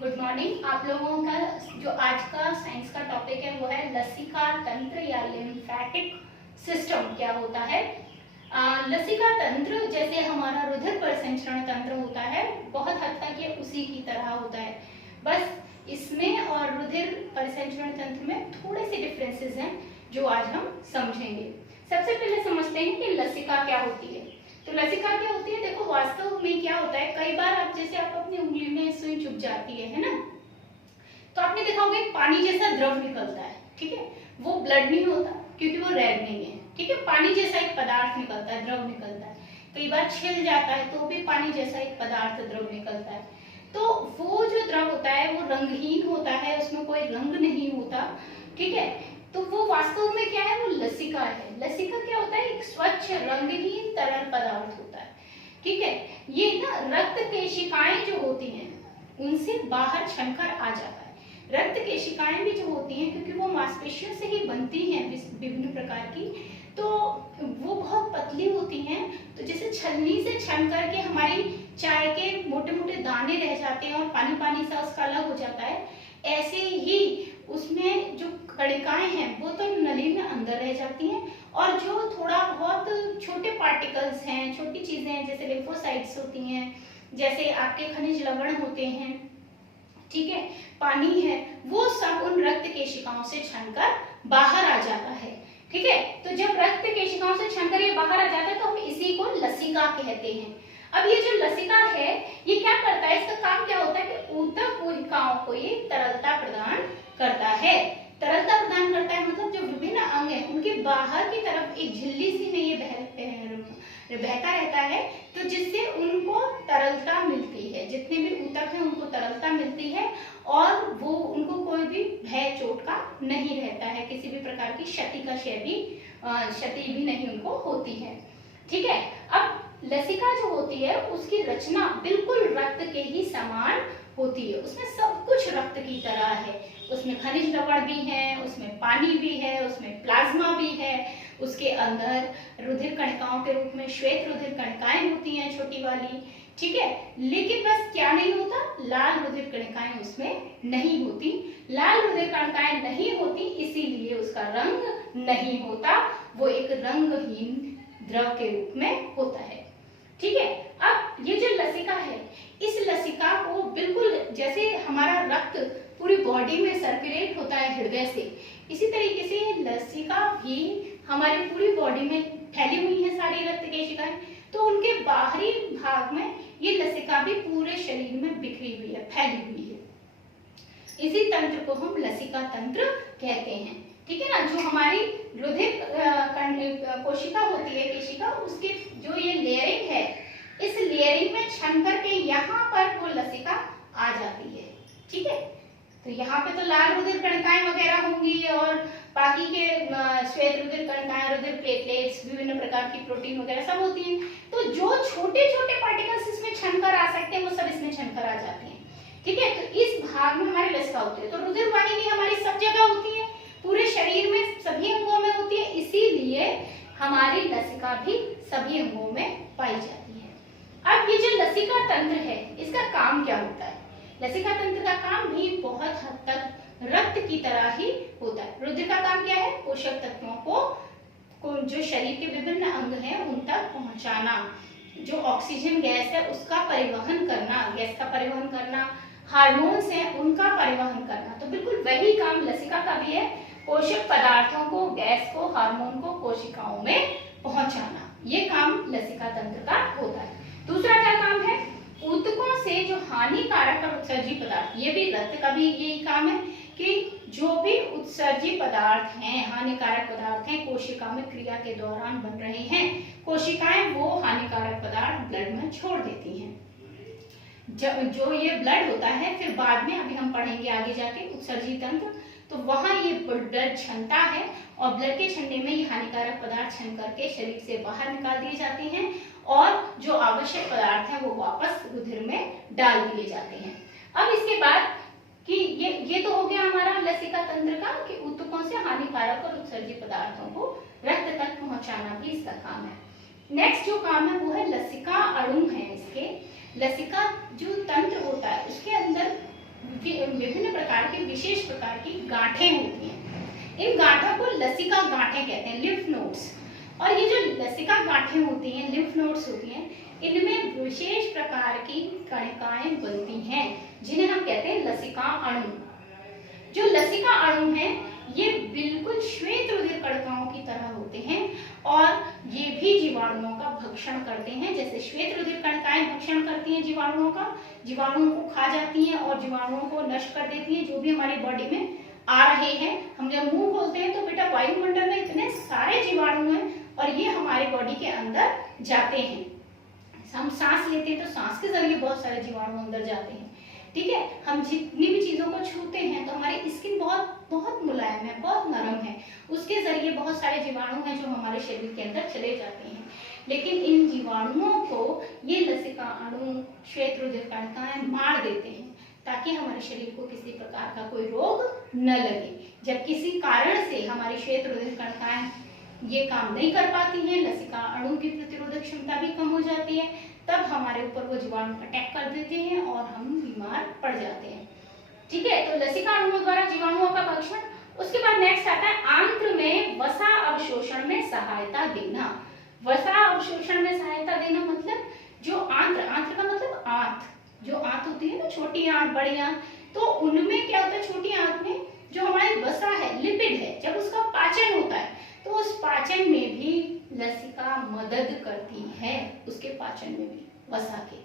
Good morning. आप लोगों का जो आज का साइंस का टॉपिक है वो है लसिका तंत्र या लिम्फेटिक सिस्टम क्या होता है। लसिका तंत्र जैसे हमारा रुधिर परिसंचरण तंत्र होता है, बहुत हद तक ये उसी की तरह होता है, बस इसमें और रुधिर परिसंचरण तंत्र में थोड़े से डिफरेंसेस हैं जो आज हम समझेंगे। सबसे पहले समझते हैं कि लसिका क्या होती है। तो लसिका क्या होती है, देखो वास्तव में क्या होता है, कई बार आप जैसे आप अपनी उंगली में सुई चुभ जाती है ना, तो आपने देखा होगा एक पानी जैसा द्रव निकलता है, ठीक है। वो ब्लड नहीं होता क्योंकि वो रेड नहीं है, ठीक है। पानी जैसा एक पदार्थ निकलता है, द्रव निकलता है। कई बार छिल जाता है तो भी पानी जैसा एक पदार्थ द्रव निकलता है। तो वो जो द्रव होता है वो रंगहीन होता है, उसमें कोई रंग नहीं होता, ठीक है। तो वो वास्तव में क्या है, वो लसिका है। लसिका क्या होता है, एक स्वच्छ रंगहीन तरल पदार्थ होता है, ठीक है। ये ना रक्त केशिकाएं जो होती हैं उनसे बाहर छनकर आ जाता है। रक्त केशिकाएं भी जो होती हैं, क्योंकि वो मांसपेशियों से ही बनती हैं विभिन्न प्रकार की, तो वो बहुत पतली होती हैं। तो जैसे छलनी से छन करके हमारी चाय के मोटे मोटे दाने रह जाते हैं और पानी पानी सा उसका अलग हो जाता है, ऐसे ही उसमें जो कणिकाएं हैं वो तो नली में अंदर रह जाती हैं, और जो थोड़ा बहुत छोटे पार्टिकल्स हैं, छोटी चीजें हैं, जैसे लिम्फोसाइट्स होती हैं, जैसे आपके खनिज लवण होते हैं, ठीक है, पानी है, वो सब उन रक्त केशिकाओं से छनकर बाहर आ जाता है, ठीक है। तो जब रक्त केशिकाओं से छनकर ये बाहर आ जाता है तो हम इसी को लसिका कहते हैं। अब ये जो लसिका है ये क्या करता है, इसका काम क्या होता है कि ऊतक कोशिकाओं को ये तरलता प्रदान करता है। तरलता प्रदान करता है मतलब जो विभिन्न अंग है उनके बाहर की तरफ एक झिल्ली सी में ये बहता रहता है, तो जिससे उनको तरलता मिलती है, जितने भी ऊतक हैं उनको तरलता मिलती है, और वो उनको कोई भी भय चोट का नहीं रहता है, किसी भी प्रकार की क्षति भी नहीं उनको होती है, ठीक है। अब लसिका जो होती है उसकी रचना बिल्कुल रक्त के ही समान होती है, उसमें सब कुछ रक्त की तरह है, उसमें खनिज लवण भी है, उसमें पानी भी है, उसमें प्लाज्मा भी है, उसके अंदर रुधिर कणिकाओं के रूप में श्वेत रुधिर कणिकाएं होती हैं छोटी वाली, ठीक है। लेकिन बस क्या नहीं होता, लाल रुधिर कणिकाएं उसमें नहीं होती। लाल रुधिर कणिकाएं नहीं होती इसीलिए उसका रंग नहीं होता, वो एक रंगहीन द्रव के रूप में होता है, ठीक है। अब ये जो लसिका है, इस लसिका को बिल्कुल जैसे हमारा रक्त पूरी बॉडी में सर्कुलेट होता है हृदय से, इसी तरीके से लसिका भी हमारी पूरी बॉडी में फैली हुई है सारी रक्त केशिकाएं, तो उनके बाहरी भाग में ये लसिका भी पूरे शरीर में बिखरी हुई है, फैली हुई है। इसी तंत्र को हम लसिका तंत्र कहते हैं, ठीक है ना। जो हमारी रुधिर कोशिका होती है, केशिका, उसकी जो ये लेयरिंग है, इस लेयरिंग में छन करके यहाँ पर वो लसिका आ जाती है, ठीक है। तो यहाँ पे तो लाल रुधिर कणिकाएं वगैरह होंगी और बाकी के श्वेत रुधिर कणिकाएं, रुधिर प्लेटलेट्स, विभिन्न प्रकार की प्रोटीन वगैरह सब होती हैं। तो जो छोटे छोटे पार्टिकल्स इसमें छनकर आ सकते हैं वो सब इसमें छनकर आ जाते हैं, ठीक है। तो इस भाग में हमारी लसिका होती है। तो रुधिर वाहिनी हमारी सब जगह होती है, पूरे शरीर में सभी अंगों में होती है, इसीलिए हमारी लसिका भी सभी अंगों में पाई जाती है। अब ये जो लसिका तंत्र है इसका काम क्या होता है, लसिका तंत्र का काम भी बहुत हद तक रक्त की तरह ही होता है। रुधिर का काम क्या है, पोषक तत्वों को जो शरीर के विभिन्न अंग हैं उन तक पहुंचाना, जो ऑक्सीजन गैस है उसका परिवहन करना, गैस का परिवहन करना, हार्मोन्स हैं उनका परिवहन करना, तो बिल्कुल वही काम लसिका का भी है, पोषक पदार्थों को, गैस को, हार्मोन को कोशिकाओं में पहुंचाना, ये काम लसिका तंत्र का होता है। दूसरा क्या काम है, ऊतकों से जो हानिकारक और उत्सर्जी पदार्थ, ये भी रक्त का भी यही काम है कि जो भी उत्सर्जी पदार्थ हैं, हानिकारक पदार्थ हैं, कोशिका में क्रिया के दौरान बन रहे हैं, कोशिकाएं वो हानिकारक पदार्थ ब्लड में छोड़ देती हैं। जो ये ब्लड होता है फिर बाद में अभी हम पढ़ेंगे आगे जाके उत्सर्जी तंत्र, तो वहां ये ब्लड छनता है और ब्लड के छनने में ये हानिकारक पदार्थ छन करके शरीर से बाहर निकाल दिए जाते हैं, और जो आवश्यक पदार्थ है वो वापस रुधिर में डाल दिए जाते हैं। अब इसके बाद कि ये तो हो गया हमारा लसिका तंत्र का, कि ऊतकों से हानिकारक और उत्सर्जी पदार्थों को रक्त तक पहुंचाना भी इसका काम है। नेक्स्ट जो काम है वो है लसिका अणु है इसके। लसिका जो तंत्र होता है उसके अंदर विशेष प्रकार की गांठें होती हैं। इन गांठों को लसिका गांठें कहते हैं, लिम्फ नोड्स। और ये जो लसिका गांठें होती हैं, लिम्फ नोड्स होती हैं, इनमें विशेष प्रकार की कणिकाएं बनती हैं जिन्हें हम कहते हैं लसिका अणु। जो लसिका अणु हैं ये बिल्कुल श्वेत रुधिर कणिकाओं की तरह होते हैं और ये भी जीवाणुओं का भक्षण करते हैं। जैसे श्वेत रुधिर कणिकाएं भक्षण करती हैं जीवाणुओं का, जीवाणुओं को खा जाती हैं और जीवाणुओं को नष्ट कर देती हैं जो भी हमारी बॉडी में आ रहे हैं। हम जब मुंह खोलते हैं तो बेटा वायुमंडल में इतने सारे जीवाणु हैं और ये हमारे बॉडी के अंदर जाते हैं। हम सांस लेते हैं तो सांस के जरिए बहुत सारे जीवाणु अंदर जाते हैं, ठीक है। हम जितनी भी चीजों को छूते हैं तो हमारी स्किन बहुत बहुत मुलायम है, बहुत नरम है, उसके जरिए बहुत सारे जीवाणु हैं जो हमारे शरीर के अंदर चले जाते हैं। लेकिन इन जीवाणुओं को ये लसिका अणु, श्वेत रुधिर कणिकाएं मार देते हैं ताकि हमारे शरीर को किसी प्रकार का कोई रोग न लगे। जब किसी कारण से हमारी श्वेत रुधिर कणिकाएं ये काम नहीं कर पाती हैं, लसिका अणु की प्रतिरोधक क्षमता भी कम हो जाती है, तब हमारे ऊपर वो जीवाणु अटैक कर देते हैं और हम बीमार पड़ जाते हैं, ठीक है। तो लसिका अणुओं द्वारा जीवाणुओं का भक्षण। उसके बाद नेक्स्ट आता है आंत्र में वसा अवशोषण में सहायता देना। वसा अवशोषण में सहायता देना मतलब जो आंत्र, आंत्र का मतलब आंत, जो आंत होती है ना, छोटी आंत बड़ी आंत, तो उनमें क्या होता है, छोटी आंत में जो हमारी वसा है, लिपिड है, जब उसका पाचन होता है तो उस पाचन में भी लसिका मदद करती है, उसके पाचन में भी वसा के,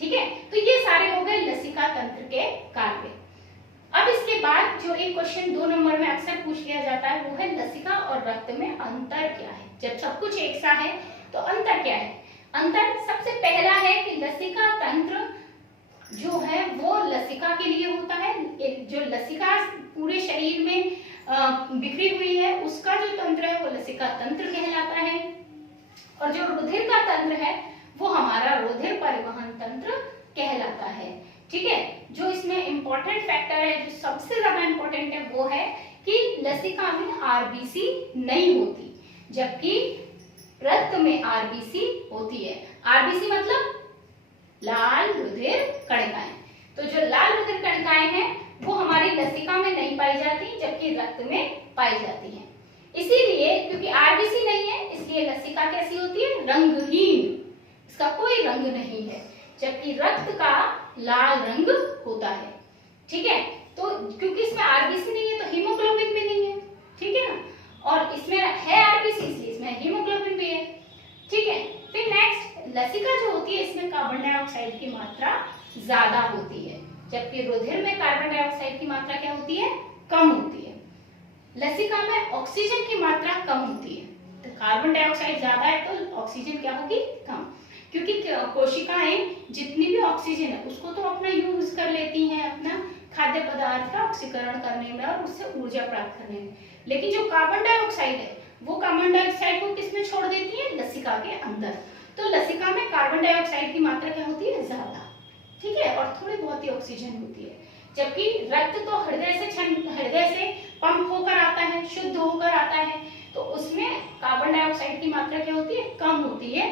ठीक है। तो ये सारे हो गए लसिका तंत्र के कार्य। अब इसके बाद जो एक क्वेश्चन 2 नंबर में अक्सर पूछ लिया जाता है वो है लसिका और रक्त में अंतर क्या है। जब सब कुछ एक सा है तो अंतर क्या है। अंतर सबसे पहला है कि लसिका तंत्र जो है वो लसिका के लिए होता है। जो लसिका पूरे शरीर में बिखरी हुई है उसका जो तंत्र है वो लसिका तंत्र कहलाता है। और जो रुधिर का तंत्र है वो हमारा रुधिर परिवहन तंत्र कहलाता है, ठीक है। जो इसमें इंपॉर्टेंट फैक्टर है, जो सबसे ज्यादा इंपॉर्टेंट है, वो है कि लसिका में आरबीसी नहीं होती जबकि रक्त में आरबीसी होती है। आरबीसी मतलब लाल रुधिर कणिकाएं। तो जो लाल रुधिर कणिकाएं हैं वो हमारी लसिका में नहीं पाई जाती जबकि रक्त में पाई जाती हैं। इसीलिए क्योंकि आरबीसी नहीं है इसलिए लसिका कैसी होती है, रंगहीन, इसका कोई रंग नहीं है, जबकि रक्त का लाल रंग होता है, ठीक है। तो क्योंकि इसमें आरबीसी नहीं है तो हीमोग्लोबिन भी नहीं है, ठीक है ना, और इसमें है आरबीसी इसलिए इसमें हीमोग्लोबिन भी है, ठीक है। फिर नेक्स्ट लसिका जो होती है इसमें कार्बन डाइऑक्साइड की मात्रा ज्यादा होती है जबकि रुधिर में कार्बन डाइऑक्साइड की मात्रा क्या होती है, कम होती है। लसिका में ऑक्सीजन की मात्रा कम होती है, तो कार्बन डाइऑक्साइड ज्यादा है तो ऑक्सीजन क्या होगी, कम, क्योंकि कोशिकाएं जितनी भी ऑक्सीजन है उसको तो अपना यूज कर लेती हैं अपना खाद्य पदार्थ का ऑक्सीकरण करने में और उससे ऊर्जा प्राप्त करने में, लेकिन जो कार्बन डाइऑक्साइड है वो कार्बन डाइऑक्साइड को किसमें छोड़ देती है, लसिका के अंदर। तो लसिका में कार्बन डाइऑक्साइड की मात्रा क्या होती है, ज्यादा, ठीक है, और थोड़ी बहुत ही ऑक्सीजन होती है। जबकि रक्त तो हृदय से पंप होकर आता है, शुद्ध होकर आता है, तो उसमें कार्बन डाइऑक्साइड की मात्रा क्या होती है, कम होती है,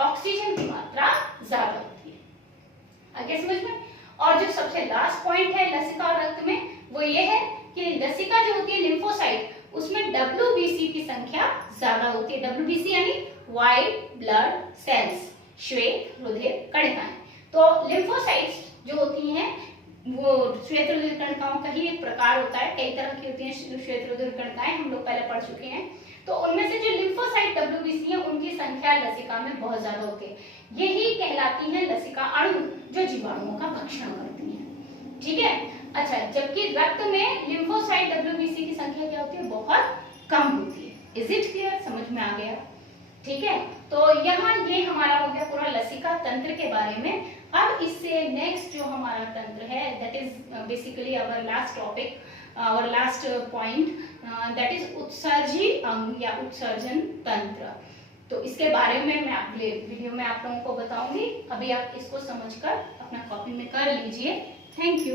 ऑक्सीजन की मात्रा ज्यादा होती है। आगे समझ में। और जो सबसे लास्ट पॉइंट है लसिका और रक्त में वो ये है कि लसिका जो होती है लिम्फोसाइट उसमें WBC की संख्या ज्यादा होती है। WBC यानी व्हाइट ब्लड सेल्स, श्वेत रुधिर कणिकाएं। तो लिम्फोसाइट्स जो होती हैं वो श्वेत रुधिर कणिकाओं का ही एक प्रकार होता है, कई तरह की होती हैं श्वेत रुधिर कणिकाएं, हम लोग पहले पढ़ चुके हैं। तो उनमें से जो लिम्फोसाइट WBC है उनकी संख्या लसिका में बहुत ज्यादा होती है, यही कहलाती है लसिका अणु जो जीवाणुओं का भक्षण करती हैं, ठीक है। अच्छा, जबकि रक्त में लिम्फोसाइट WBC की संख्या क्या होती है, बहुत कम होती है। इज इट क्लियर, समझ में आ गया, ठीक है। तो यहाँ ये हमारा हो गया पूरा लसिका तंत्र के बारे में। अब इससे नेक्स्ट जो हमारा तंत्र है that is basically our last topic, our last point that is उत्सर्जी अंग या उत्सर्जन तंत्र। तो इसके बारे में मैं अगले वीडियो में आप लोगों को बताऊंगी। अभी आप इसको समझकर अपना कॉपी में कर लीजिए। Thank you.